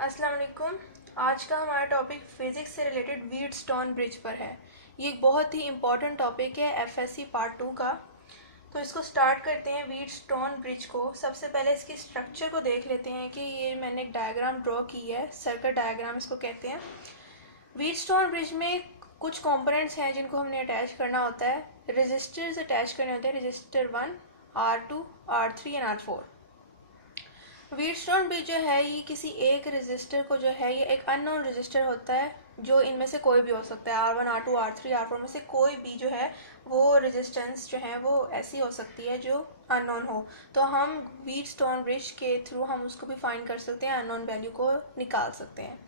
अस्सलाम वालेकुम। आज का हमारा टॉपिक फिज़िक्स से रिलेटेड व्हीटस्टोन ब्रिज पर है। ये एक बहुत ही इम्पॉर्टेंट टॉपिक है एफएससी पार्ट 2 का। तो इसको स्टार्ट करते हैं व्हीटस्टोन ब्रिज को। सबसे पहले इसकी स्ट्रक्चर को देख लेते हैं कि ये मैंने एक डायग्राम ड्रॉ की है, सर्किट डायग्राम इसको कहते हैं। व्हीटस्टोन ब्रिज में कुछ कंपोनेंट्स हैं जिनको हमने अटैच करना होता है। रजिस्टर्स अटैच करने होते हैं, register 1, R2, R3 and R4। Wheatstone bridge जो है ये किसी एक रजिस्टर को जो है ये एक अननोन रजिस्टर होता है जो इनमें से कोई भी हो सकता है। R1, R2, R3, R4 में से कोई भी जो है वो रेजिस्टेंस जो है वो ऐसी हो सकती है जो अननोन हो। तो हम व्हीटस्टोन ब्रिज के थ्रू हम उसको भी फाइंड कर सकते हैं, अननोन वैल्यू को निकाल सकते हैं।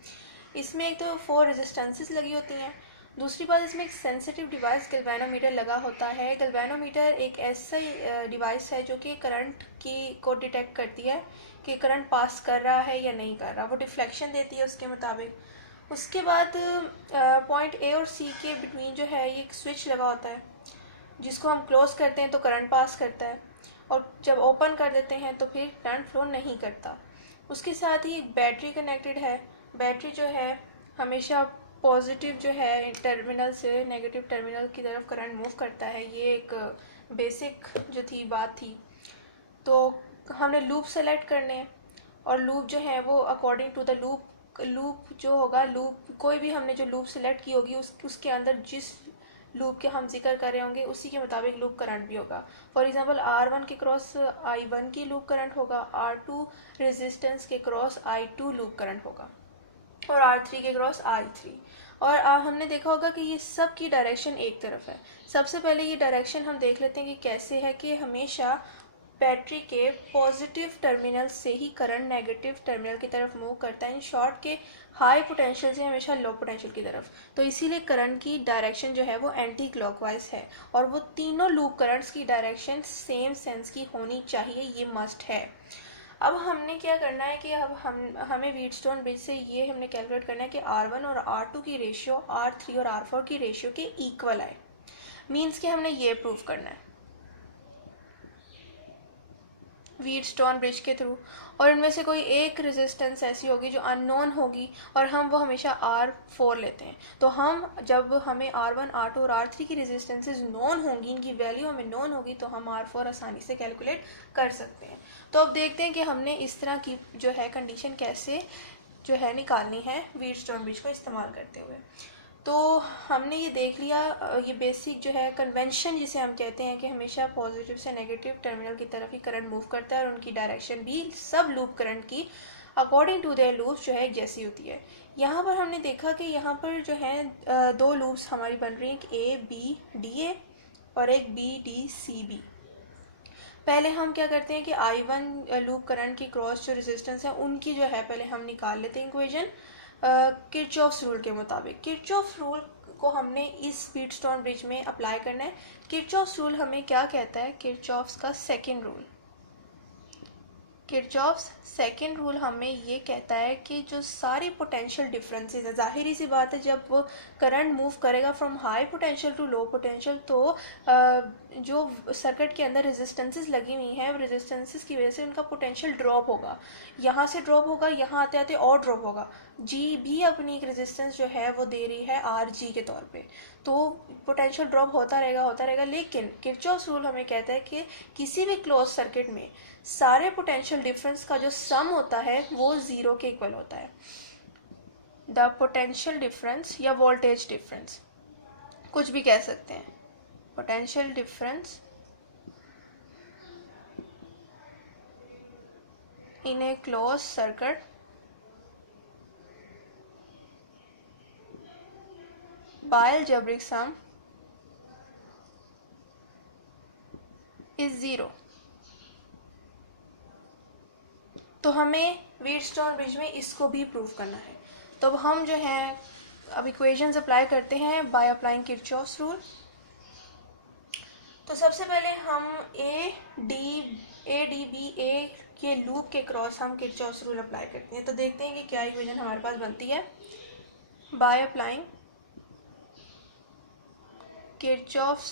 इसमें एक तो 4 रेजिस्टेंसेस लगी होती हैं। दूसरी बात, इसमें एक सेंसिटिव डिवाइस गैल्वेनोमीटर लगा होता है। गैल्वेनोमीटर एक ऐसा डिवाइस है जो कि करंट की को डिटेक्ट करती है कि करंट पास कर रहा है या नहीं कर रहा, वो डिफ्लेक्शन देती है उसके मुताबिक। उसके बाद पॉइंट ए और सी के बिटवीन जो है ये एक स्विच लगा होता है जिसको हम क्लोज करते हैं तो करंट पास करता है, और जब ओपन कर देते हैं तो फिर करंट फ्लो नहीं करता। उसके साथ ही एक बैटरी कनेक्टेड है। बैटरी जो है हमेशा पॉजिटिव जो है टर्मिनल से नेगेटिव टर्मिनल की तरफ करंट मूव करता है। ये एक बेसिक जो थी बात थी। तो हमने लूप सेलेक्ट करने हैं और लूप जो है वो अकॉर्डिंग टू द लूप जो होगा, लूप कोई भी हमने जो लूप सेलेक्ट की होगी उसके अंदर जिस लूप के हम जिक्र कर रहे होंगे उसी के मुताबिक लूप करंट भी होगा। फॉर एग्जांपल R1 के क्रॉस I1 की लूप करंट होगा, R2 रेजिस्टेंस के क्रॉस I2 लूप करंट होगा, और R3 के क्रॉस I3। और हमने देखा होगा कि ये सब की डायरेक्शन एक तरफ है। सबसे पहले ये डायरेक्शन हम देख लेते हैं कि कैसे है कि हमेशा बैटरी के पॉजिटिव टर्मिनल से ही करंट नेगेटिव टर्मिनल की तरफ मूव करता है। इन शॉर्ट के हाई पोटेंशियल से हमेशा लो पोटेंशियल की तरफ। तो इसीलिए करंट की डायरेक्शन जो है वो एंटी क्लॉकवाइज है, और वो तीनों लूप करंट्स की डायरेक्शन सेम सेंस की होनी चाहिए, ये मस्ट है। अब हमने क्या करना है कि अब हमें व्हीटस्टोन ब्रिज से ये हमने कैलकुलेट करना है कि R1 और R2 की रेशियो R3 और R4 की रेशियो के इक्वल आए। मीन्स कि हमने ये प्रूव करना है व्हीटस्टोन ब्रिज के थ्रू। और इनमें से कोई एक रेजिस्टेंस ऐसी होगी जो अननोन होगी और हम वो हमेशा R4 लेते हैं। तो हम जब हमें R1, R2 और R3 की रेजिस्टेंसेज नोन होंगी, इनकी वैल्यू हमें नोन होगी, तो हम R4 आसानी से कैलकुलेट कर सकते हैं। तो अब देखते हैं कि हमने इस तरह की जो है कंडीशन कैसे जो है निकालनी है व्हीटस्टोन ब्रिज को इस्तेमाल करते हुए। तो हमने ये देख लिया, ये बेसिक जो है कन्वेंशन जिसे हम कहते हैं कि हमेशा पॉजिटिव से नेगेटिव टर्मिनल की तरफ ही करंट मूव करता है, और उनकी डायरेक्शन भी सब लूप करंट की अकॉर्डिंग टू देयर लूप्स जो है एक जैसी होती है। यहाँ पर हमने देखा कि यहाँ पर जो है दो लूप्स हमारी बन रही हैं, एक ABDA और एक BDCB। पहले हम क्या करते हैं कि I1 लूप करंट की क्रॉस जो रेजिस्टेंस है उनकी जो है पहले हम निकाल लेते हैं इक्वेशन किरचॉफ्स रूल के मुताबिक। किरचॉफ्स रूल को हमने इस व्हीटस्टोन ब्रिज में अप्लाई करना है। किरचॉफ्स रूल हमें क्या कहता है? किरचॉफ्स का second rule, Kirchhoff's second rule हमें ये कहता है कि जो सारी पोटेंशियल डिफरेंसेस है, जाहिर सी बात है जब वो करंट मूव करेगा from high potential to low potential, तो जो सर्किट के अंदर रेजिस्टेंसेस लगी हुई हैं, रेजिस्टेंसेस की वजह से उनका पोटेंशियल ड्रॉप होगा। यहाँ से ड्रॉप होगा, यहाँ आते आते और ड्रॉप होगा। जी भी अपनी एक रेजिस्टेंस जो है वो दे रही है RG के तौर पे, तो पोटेंशियल ड्रॉप होता रहेगा। लेकिन किरचॉफ्स रूल हमें कहता है कि किसी भी क्लोज सर्किट में सारे पोटेंशियल डिफरेंस का जो सम होता है वो ज़ीरो के इक्वल होता है। द पोटेंशियल डिफरेंस या वोल्टेज डिफरेंस, कुछ भी कह सकते हैं, potential difference in a close circuit by algebraic sum is zero. तो हमें व्हीटस्टोन ब्रिज में इसको भी प्रूव करना है। तो अब हम जो है अब इक्वेशंस अप्लाई करते हैं बाय अप्लाइंग किरचॉफ्स रूल। तो सबसे पहले हम ADBA के लूप के क्रॉस हम किरचॉफ्स रूल अप्लाई करते हैं। तो देखते हैं कि क्या इक्वेशन हमारे पास बनती है। By applying Kirchhoff's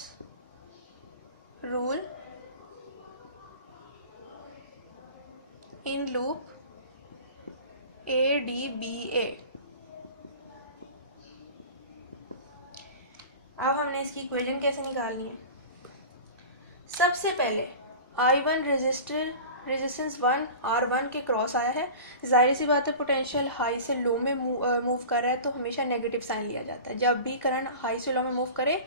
rule in loop ADBA। अब हमने इसकी इक्वेशन कैसे निकालनी है? सबसे पहले I1 रेजिस्टेंस 1 R1 के क्रॉस आया है। जाहिर सी बात है, पोटेंशियल हाई से लो में मूव कर रहा है तो हमेशा नेगेटिव साइन लिया जाता है। जब भी करंट हाई से लो में मूव करे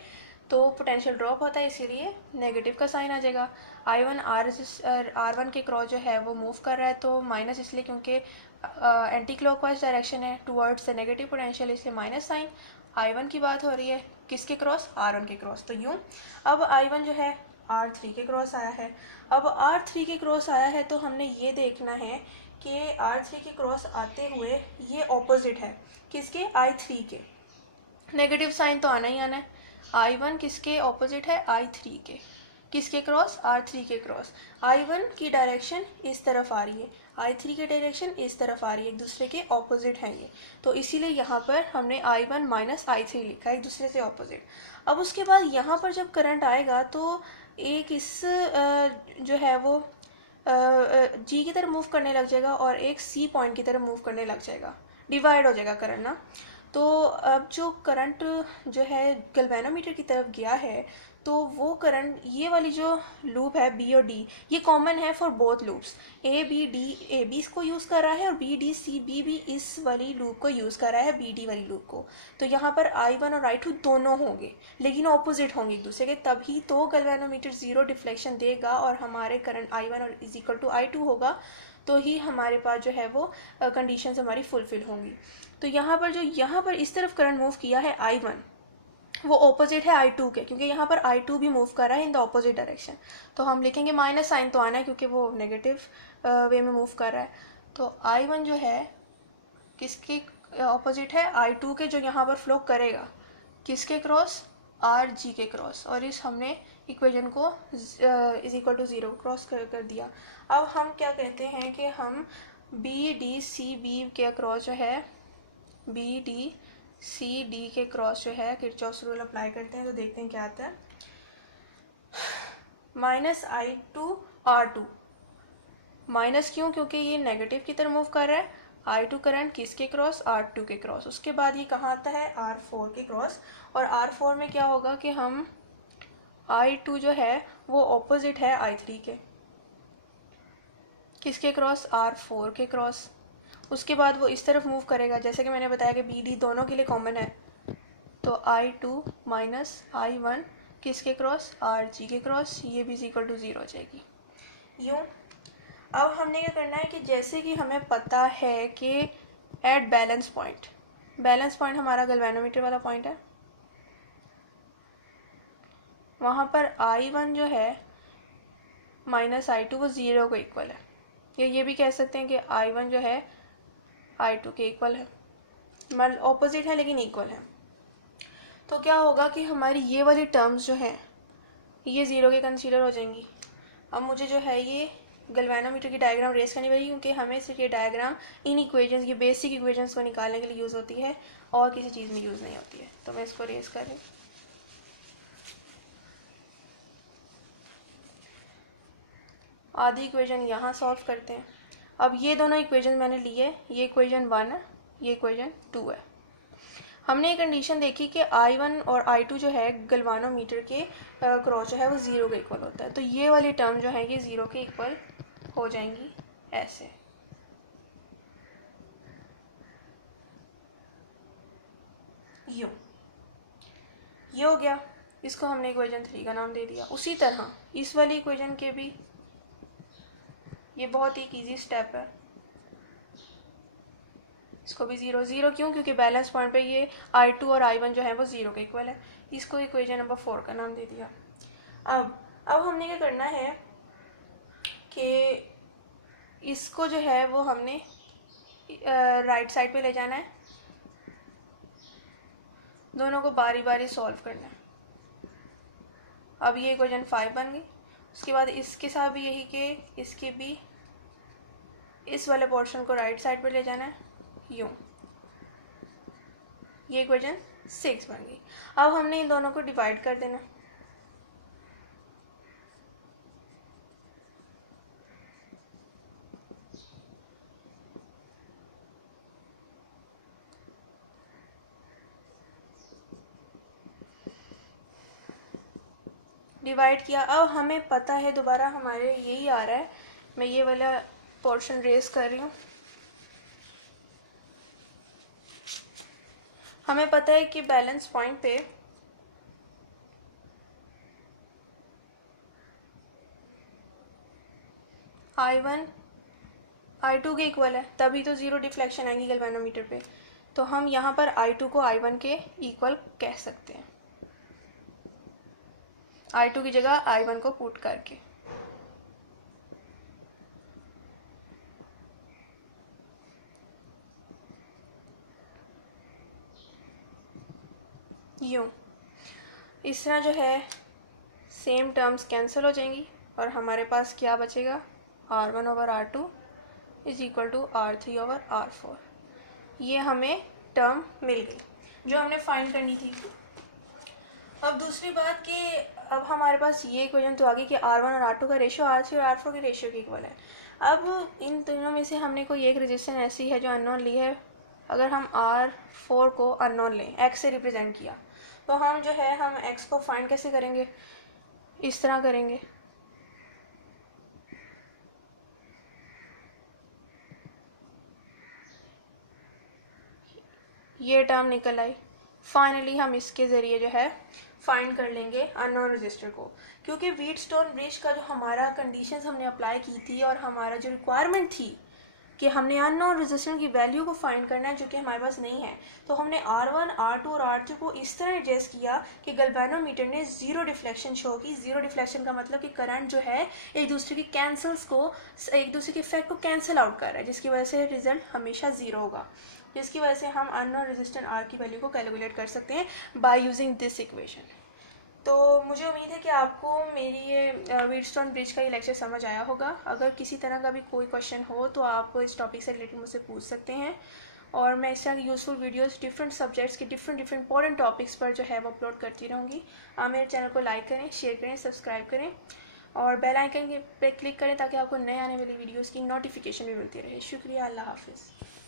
तो पोटेंशियल ड्रॉप होता है, इसीलिए नेगेटिव का साइन आ जाएगा। I1 R1 के क्रॉस जो है वो मूव कर रहा है, तो माइनस इसलिए क्योंकि एंटी क्लॉकवाइज डायरेक्शन है टुवर्ड्स द नेगेटिव पोटेंशियल, इसलिए माइनस साइन। I1 की बात हो रही है किसके क्रॉस? R1 के क्रॉस, तो यूँ। अब I1 जो है R3 के क्रॉस आया है। अब R3 के क्रॉस आया है तो हमने ये देखना है कि R3 के क्रॉस आते हुए ये ऑपोजिट है किसके? I3 के। नेगेटिव साइन तो आना ही आना है। I1 किसके ऑपोजिट है? I3 के। किसके क्रॉस? R3 के क्रॉस। I1 की डायरेक्शन इस तरफ आ रही है, I3 की डायरेक्शन इस तरफ आ रही है, एक दूसरे के ऑपोजिट हैं ये, तो इसीलिए यहाँ पर हमने I1 माइनस I3 लिखा है, एक दूसरे से ऑपोजिट। अब उसके बाद यहाँ पर जब करंट आएगा तो एक इस जो है वो G की तरफ मूव करने लग जाएगा और एक C पॉइंट की तरफ मूव करने लग जाएगा, डिवाइड हो जाएगा करंट ना। तो अब जो करंट जो है गैल्वेनोमीटर की तरफ गया है तो वो करंट, ये वाली जो लूप है B और D, ये कॉमन है for both loops. A B इसको यूज़ कर रहा है और B D C B भी इस वाली लूप को यूज़ कर रहा है, B D वाली लूप को। तो यहाँ पर I1 और I2 दोनों होंगे लेकिन ऑपोजिट होंगे एक दूसरे के, तभी तो गैल्वेनोमीटर ज़ीरो डिफ्लेक्शन देगा और हमारे करंट I1 और इज इक्वल टू I2 होगा, तो ही हमारे पास जो है वो कंडीशंस हमारी फुलफिल होंगी। तो यहाँ पर इस तरफ करंट मूव किया है I1, वो ऑपोजिट है I2 के, क्योंकि यहाँ पर I2 भी मूव कर रहा है इन द ऑपोजिट डायरेक्शन, तो हम लिखेंगे माइनस साइन तो आना है क्योंकि वो नेगेटिव वे में मूव कर रहा है। तो I1 जो है किसके ऑपोजिट है? I2 के, जो यहाँ पर फ्लो करेगा किसके क्रॉस? RG के क्रॉस, और इस हमने इक्वेशन को is equal to zero cross कर दिया। अब हम क्या कहते हैं कि हम BDCB के क्रॉस जो है, BDCD के क्रॉस जो है किरचॉफ्स रूल अप्लाई करते हैं, तो देखते हैं क्या आता है। माइनस I2 R2, माइनस क्यों? क्योंकि ये नेगेटिव की तरफ मूव कर रहा है। I2 करंट किसके क्रॉस? R2 के क्रॉस। उसके बाद ये कहाँ आता है? R4 के क्रॉस, और R4 में क्या होगा कि हम I2 जो है वो ऑपोजिट है I3 के। किसके क्रॉस? R4 के क्रॉस। उसके बाद वो इस तरफ मूव करेगा, जैसे कि मैंने बताया कि BD दोनों के लिए कॉमन है, तो I2 माइनस I1 किसके क्रॉस? RG के क्रॉस, ये भी इक्वल टू ज़ीरो हो जाएगी यूँ। अब हमने क्या करना है कि जैसे कि हमें पता है कि एट बैलेंस पॉइंट हमारा गैल्वेनोमीटर वाला पॉइंट है, वहाँ पर I1 जो है माइनस I2 वो ज़ीरो को इक्वल है, या ये भी कह सकते हैं कि I1 जो है I2 के इक्वल है, मतलब ऑपोजिट है लेकिन इक्वल है। तो क्या होगा कि हमारी ये वाली टर्म्स जो हैं ये ज़ीरो के कंसीडर हो जाएंगी। अब मुझे जो है ये गैल्वेनोमीटर की डायग्राम रेस करनी पड़ेगी, क्योंकि हमें सिर्फ ये डायग्राम इन इक्वेशंस, ये बेसिक इक्वेशंस को निकालने के लिए यूज़ होती है और किसी चीज़ में यूज़ नहीं होती है। तो मैं इसको रेस कर रही हूँ। आधी इक्वेशन यहाँ सॉल्व करते हैं। अब ये दोनों इक्वेशन मैंने लिए, ये इक्वेशन 1 है, ये इक्वेशन 2 है। हमने ये कंडीशन देखी कि I1 और I2 जो है गैल्वेनोमीटर के क्रॉस जो है वो ज़ीरो के इक्वल होता है, तो ये वाली टर्म जो है ये ज़ीरो के इक्वल हो जाएंगी ऐसे। यूँ ये हो गया, इसको हमने इक्वेशन 3 का नाम दे दिया। उसी तरह इस वाली इक्वेशन के भी, ये बहुत ही ईजी स्टेप है, इसको भी ज़ीरो क्यों? क्योंकि बैलेंस पॉइंट पे ये I2 और I1 जो है वो ज़ीरो के इक्वल है। इसको इक्वेशन नंबर 4 का नाम दे दिया। अब हमने क्या करना है कि इसको जो है वो हमने राइट साइड पे ले जाना है, दोनों को बारी बारी सॉल्व करना है। अब ये इक्वेशन 5 बन गई। उसके बाद इसके साथ भी यही कि इसके भी इस वाले पोर्शन को राइट साइड पे ले जाना है यूँ, ये इक्वेशन 6 बन गई। अब हमने इन दोनों को डिवाइड कर देना, डिवाइड किया। अब हमें पता है, दोबारा हमारे यही आ रहा है, मैं ये वाला पोर्शन रेज कर रही हूँ। हमें पता है कि बैलेंस पॉइंट पे I1 I2 के इक्वल है, तभी तो ज़ीरो डिफ्लेक्शन आएगी गैल्वेनोमीटर पे। तो हम यहाँ पर I2 को I1 के इक्वल कह सकते हैं, I2 की जगह I1 को पुट करके। यूँ इस तरह जो है सेम टर्म्स कैंसिल हो जाएंगी और हमारे पास क्या बचेगा, R1 over R2 is equal to R3 over R4। ये हमें टर्म मिल गई जो हमने फाइंड करनी थी। अब दूसरी बात कि अब हमारे पास ये इक्वेशन तो आ गई कि R1 और R2 का रेशियो R3 और R4 के रेशियो के इक्वल है। अब इन तीनों में से हमने कोई एक रेजिस्टेंस ऐसी है जो अननोन ली है। अगर हम R4 को अननोन लें, x से रिप्रेजेंट किया, तो हम जो है हम x को फाइंड कैसे करेंगे, इस तरह करेंगे। ये टर्म निकल आई। फाइनली हम इसके ज़रिए जो है फाइंड कर लेंगे अननोन रजिस्टर को, क्योंकि व्हीटस्टोन ब्रिज का जो हमारा कंडीशंस हमने अप्लाई की थी और हमारा जो रिक्वायरमेंट थी कि हमने अननोन रेजिस्टेंस की वैल्यू को फाइंड करना है, जो कि हमारे पास नहीं है, तो हमने R1, R2 और R3 को इस तरह एडजस्ट किया कि गैल्वेनोमीटर ने ज़ीरो डिफ्लेक्शन शो की। ज़ीरो डिफ्लेक्शन का मतलब कि करंट जो है एक दूसरे की कैंसल्स को, एक दूसरे के इफेक्ट को कैंसिल आउट कर रहा है, जिसकी वजह से रिजल्ट हमेशा ज़ीरो होगा, जिसकी वजह से हम अननोन रेजिस्टेंस R की वैल्यू को कैलकुलेट कर सकते हैं बाय यूजिंग दिस इक्वेशन। तो मुझे उम्मीद है कि आपको मेरी ये व्हीटस्टोन ब्रिज का ये लेक्चर समझ आया होगा। अगर किसी तरह का भी कोई क्वेश्चन हो तो आप इस टॉपिक से रिलेटेड मुझसे पूछ सकते हैं, और मैं इस तरह की यूज़फुल वीडियोस डिफरेंट सब्जेक्ट्स के डिफरेंट इंपॉर्टेंट टॉपिक्स पर जो है वो अपलोड करती रहूँगी। आप मेरे चैनल को लाइक करें, शेयर करें, सब्सक्राइब करें और बेल आइकन पे क्लिक करें ताकि आपको नए आने वाली वीडियोज़ की नोटिफिकेशन भी मिलती रहे। शुक्रिया, अल्लाह हाफिज़।